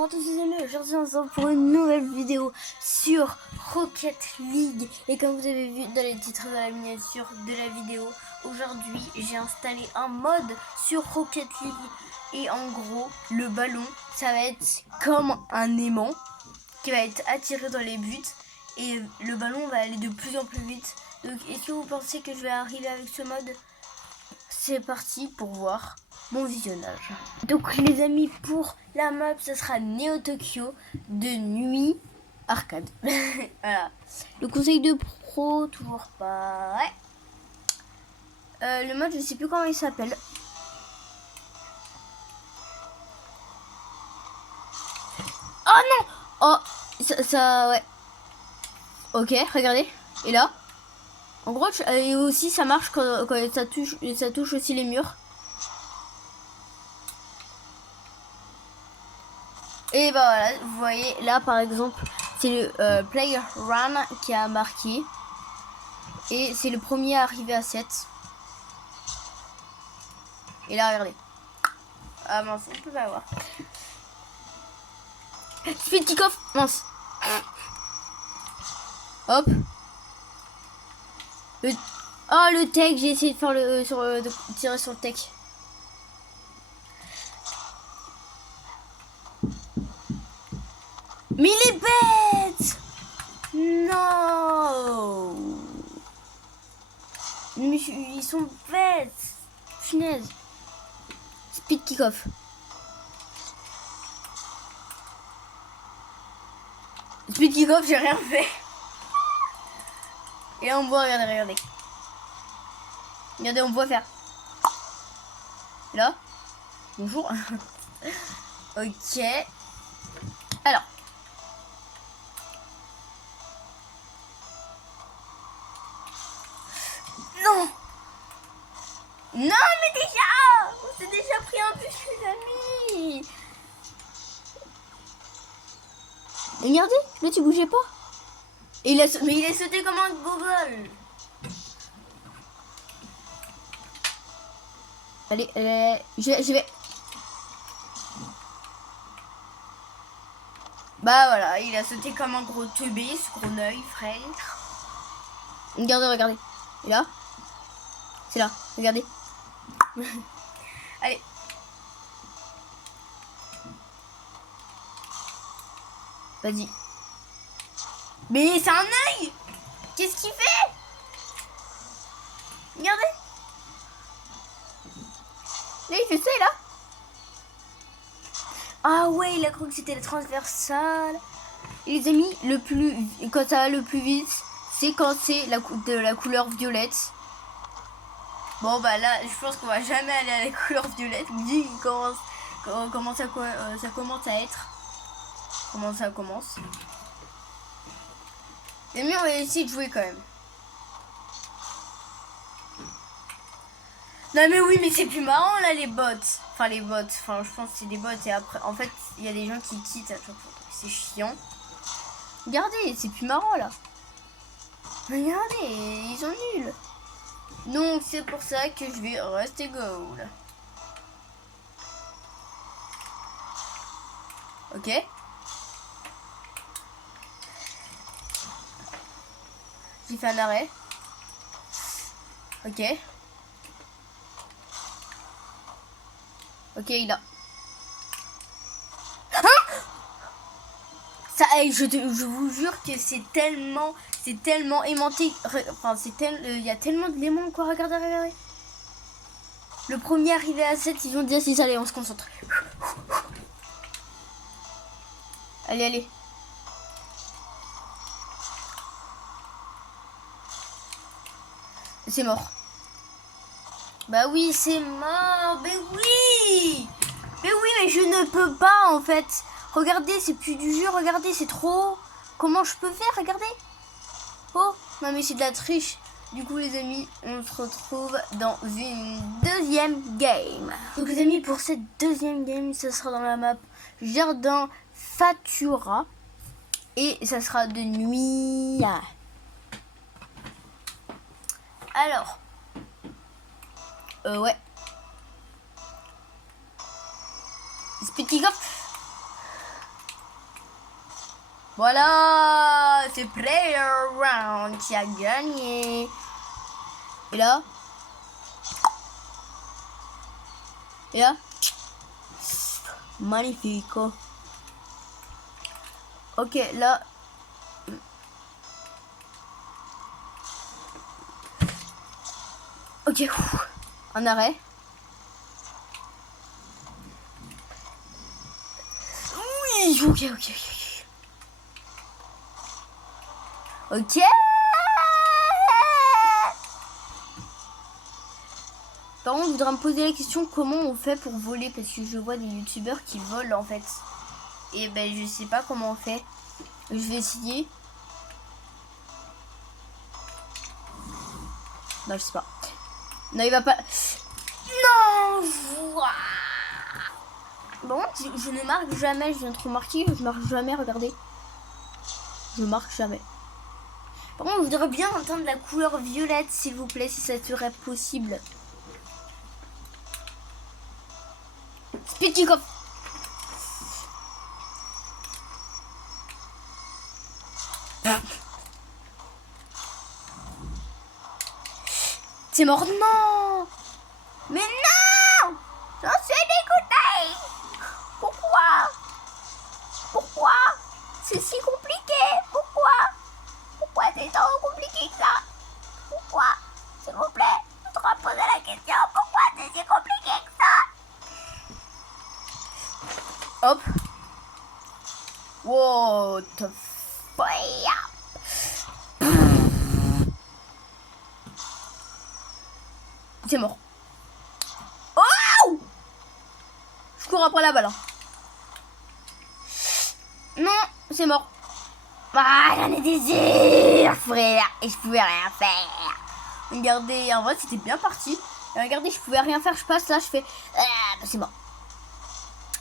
Bonjour à tous les amis, aujourd'hui ensemble pour une nouvelle vidéo sur Rocket League. Et comme vous avez vu dans les titres de la miniature de la vidéo, aujourd'hui j'ai installé un mode sur Rocket League. Et en gros, le ballon, ça va être comme un aimant qui va être attiré dans les buts. Et le ballon va aller de plus en plus vite. Donc est-ce que vous pensez que je vais arriver avec ce mode? C'est parti pour voir. Bon visionnage. Donc les amis, pour la map, ça sera Neo Tokyo de nuit arcade. Voilà. Le conseil de pro, toujours pas. Ouais. Le mode, je sais plus comment il s'appelle. Oh non. Oh, ça ouais. Ok, regardez. Et là, en gros, et aussi ça marche quand ça touche aussi les murs. Et bah voilà, vous voyez là par exemple, c'est le Player Run qui a marqué. Et c'est le premier à arriver à 7. Et là, regardez. Ah mince, on peut pas voir. Speed kick-off, mince. Hop. Oh, le tech, j'ai essayé de faire de tirer sur le tech. Mais il est bête. Non. Mais ils sont bêtes. Finesse. Speed kick-off. Speed kick-off, j'ai rien fait. Et là, on voit, regardez. Regardez, on voit faire. Là. Bonjour. Ok. Alors. Non. Non, mais déjà. On s'est déjà pris un but, les amis. Regardez, là tu bougeais pas. Et mais il a sauté comme un gogol. Allez, je vais. Bah voilà, il a sauté comme un gros teubé, ce gros œil, frère. Regardez. Et là, c'est là, regardez. Allez. Vas-y. Mais c'est un œil. Qu'est-ce qu'il fait? Regardez. Là, il fait ça, là. Ah ouais, il a cru que c'était le transversal. Et les amis, quand ça va le plus vite, c'est quand c'est de la couleur violette. Bon bah là, je pense qu'on va jamais aller à la couleur violette. Vu comment ça commence à être. Comment ça commence. Les amis, on va essayer de jouer quand même. Non mais oui, mais c'est plus marrant là les bots. Enfin les bots, enfin je pense que c'est des bots et après en fait il y a des gens qui quittent à chaque fois. C'est chiant. Regardez, c'est plus marrant là. Regardez, ils sont nuls. Donc c'est pour ça que je vais rester goal. Ok. J'ai fait un arrêt. Ok. Ok, il a. Hein? Ça, je vous jure que c'est tellement aimanté. Enfin, il y a tellement d'éléments quoi. Regardez. Le premier arrivé à 7, ils ont dit 6. Allez, on se concentre. Allez. C'est mort. Bah oui, c'est mort. Mais oui, mais je ne peux pas en fait. Regardez, c'est plus du jeu. Regardez, c'est trop. Comment je peux faire? Regardez. Oh, non mais c'est de la triche. Du coup les amis, on se retrouve dans une deuxième game. Donc les amis, pour cette deuxième game, ça sera dans la map Jardin Fatura. Et ça sera de nuit. Alors. Ouais. Speed kick-off. Voilà, c'est Player Round qui a gagné. Et là, magnifique. Ok, là. Ok, un arrêt. Oui, ok. Ok. Par contre, je voudrais me poser la question comment on fait pour voler, parce que je vois des youtubeurs qui volent en fait. Et ben je sais pas comment on fait. Je vais essayer. Non, je sais pas. Non, il va pas. Non. Bon, je ne marque jamais. Je viens de remarquer. Je marque jamais. Regardez. Je marque jamais. Par contre, je voudrais bien entendre la couleur violette, s'il vous plaît, si ça serait possible. Speed kick-off. C'est mort. Non. Mais non. J'en suis dégoûtée. Pourquoi c'est si compliqué? Pourquoi c'est tant compliqué que ça? Pourquoi? S'il vous plaît, je dois poser la question. Pourquoi c'est si compliqué que ça? Hop. What the fuck? C'est mort. Oh! Je cours après la balle. Non, c'est mort. Ah, j'en ai des sûrs, frère. Et je pouvais rien faire. Regardez, en vrai, c'était bien parti. Et regardez, je pouvais rien faire. Je passe là, je fais. Ah, bah, c'est mort.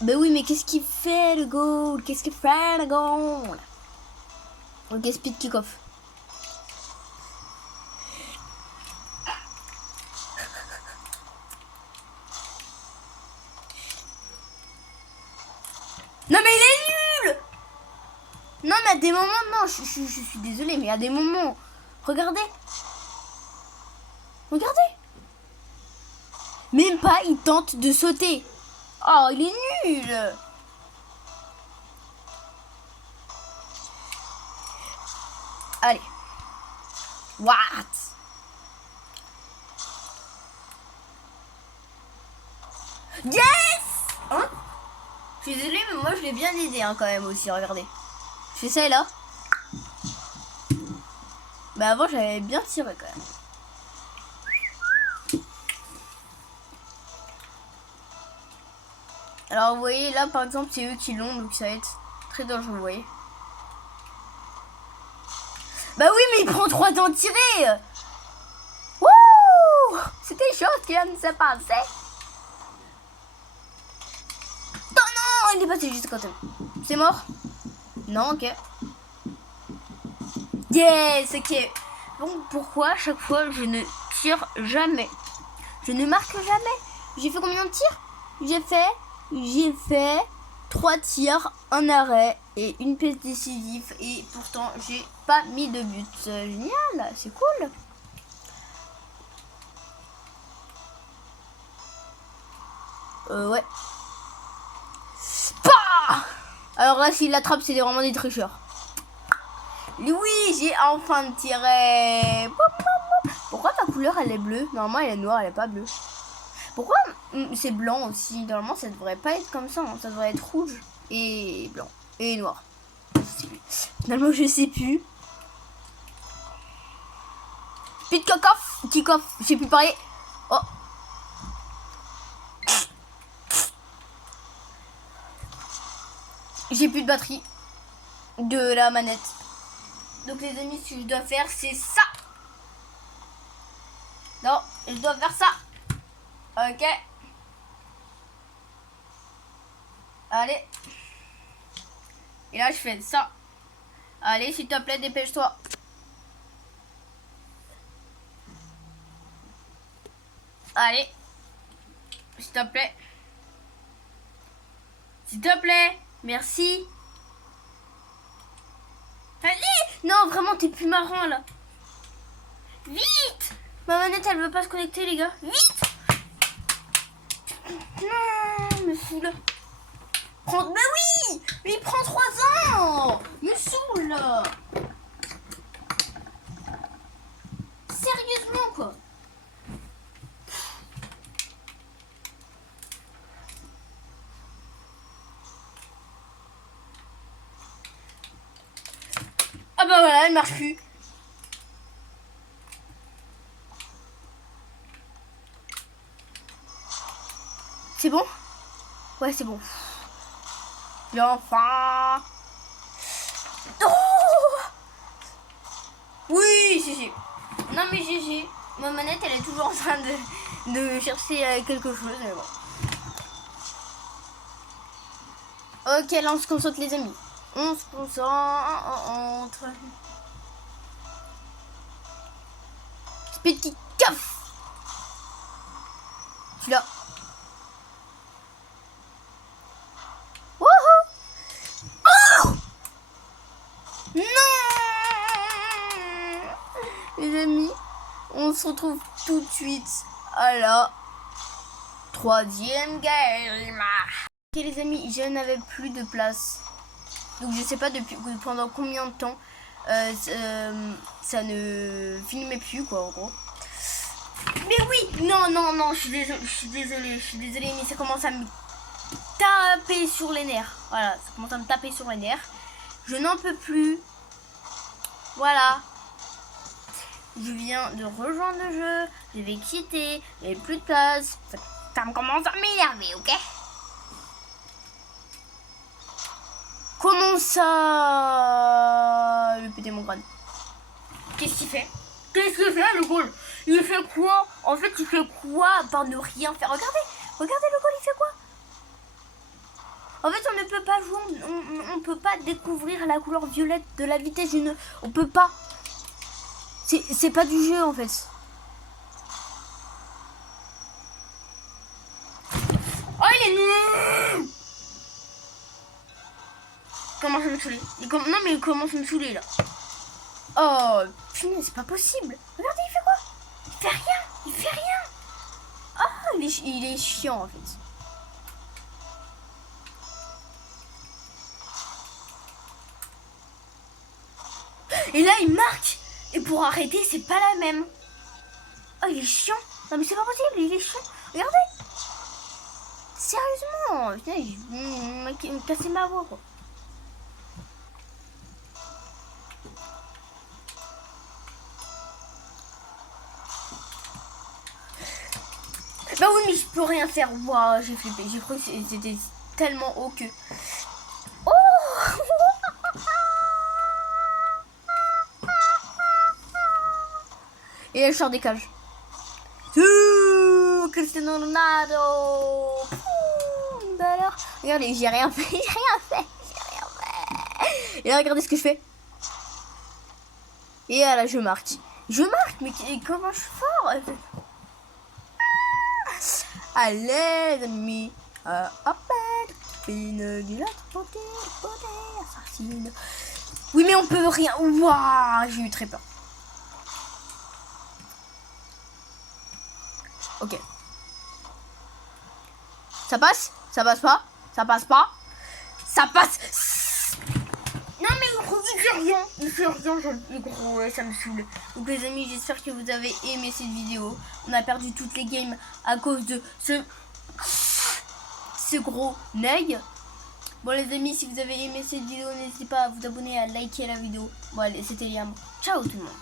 Bah oui, mais qu'est-ce qu'il fait, le goal? Qu'est-ce qu'il fait, le goal? Ok, speed kick-off. Non, mais il est nul! Non, mais à des moments, non, je suis désolée, mais à des moments. Regardez. Même pas, il tente de sauter. Oh, il est nul. Allez. What? Yes! Hein? Je suis désolée, mais moi je l'ai bien aidé hein, quand même aussi, regardez. Je fais ça et là. Bah avant j'avais bien tiré quand même. Alors vous voyez là par exemple c'est eux qui l'ont, donc ça va être très dangereux, vous voyez. Bah oui mais il prend 3 temps de tirer. Wouh! C'était chaud ce qui vient de se passer. Non, il est passé juste à côté. C'est mort? Non, ok. Yes, ok. Donc pourquoi à chaque fois je ne tire jamais? Je ne marque jamais. J'ai fait combien de tirs? J'ai fait 3 tirs, un arrêt et une pièce décisive. Et pourtant j'ai pas mis de but. Génial, c'est cool. Ouais. Pah! Alors là s'il l'attrape c'est vraiment des tricheurs. Oui, j'ai enfin tiré. Pourquoi ma couleur elle est bleue? Normalement elle est noire, elle est pas bleue. Pourquoi c'est blanc aussi? Normalement ça devrait pas être comme ça, hein. Ça devrait être rouge et blanc et noir. Finalement je sais plus. Speed kick-off, j'ai pu parler. Oh. J'ai plus de batterie de la manette. Donc les amis, ce que je dois faire c'est ça. Non, je dois faire ça. Ok. Allez. Et là je fais ça. Allez s'il te plaît dépêche-toi. Allez. S'il te plaît. S'il te plaît. Merci. Allez! Non, vraiment, t'es plus marrant, là. Vite! Ma manette, elle veut pas se connecter, les gars. Vite! Non, me saoule. Prends... Mais oui! Mais il prend 3 ans! Me saoule, là. Sérieusement, quoi. Ah bah voilà, elle marche plus. C'est bon? Ouais, c'est bon. Et enfin... Oh! Oui, si. Non mais GG. Ma manette, elle est toujours en train de chercher quelque chose. Mais bon. Ok, là on se concentre les amis. On se concentre. Speed kick off. Je suis là. Wouhou! Oh! Non! Les amis, on se retrouve tout de suite à la 3e game. Ok les amis, je n'avais plus de place. Donc je sais pas pendant combien de temps ça ne filmait plus quoi en gros. Mais oui, non, je suis désolée, mais ça commence à me taper sur les nerfs. Voilà, ça commence à me taper sur les nerfs. Je n'en peux plus. Voilà. Je viens de rejoindre le jeu. Je vais quitter. Il n'y a plus de place. Ça me commence à m'énerver, ok? Comment ça? Je vais péter mon crâne. Qu'est-ce qu'il fait? Qu'est-ce qu'il fait le goal? Il fait quoi? En fait, il fait quoi par ne rien faire? Regardez le goal, il fait quoi? En fait, on ne peut pas jouer, on peut pas découvrir la couleur violette de la vitesse. On peut pas. C'est pas du jeu en fait. Oh, il est nul! Il commence à me saouler. Non, mais il commence à me saouler là. Oh, putain, c'est pas possible. Regardez, il fait quoi? Il fait rien. Ah, il est chiant en fait. Et là, il marque. Et pour arrêter, c'est pas la même. Oh, il est chiant. Non, mais c'est pas possible, il est chiant. Regardez. Sérieusement. Putain, il me cassait ma voix, quoi. Bah oui, mais je peux rien faire. Waouh, j'ai flippé. J'ai cru que c'était tellement haut que... Oh. Et là, je sors des cages. Cristiano Ronaldo. Alors, regardez, j'ai rien fait. Et là, regardez ce que je fais. Et là, je marque. Mais comment je suis fort? Allez, les amis. Assassine. Oui, mais on peut rien. Waouh, j'ai eu très peur. Ok. Ça passe? Ça passe pas? Ça passe pas? Ça passe! Non mais il fait rien, gros, ouais, ça me saoule. Donc les amis, j'espère que vous avez aimé cette vidéo. On a perdu toutes les games à cause de ce gros neg. Bon les amis, si vous avez aimé cette vidéo, n'hésitez pas à vous abonner, à liker la vidéo. Bon allez, c'était Liam. Ciao tout le monde.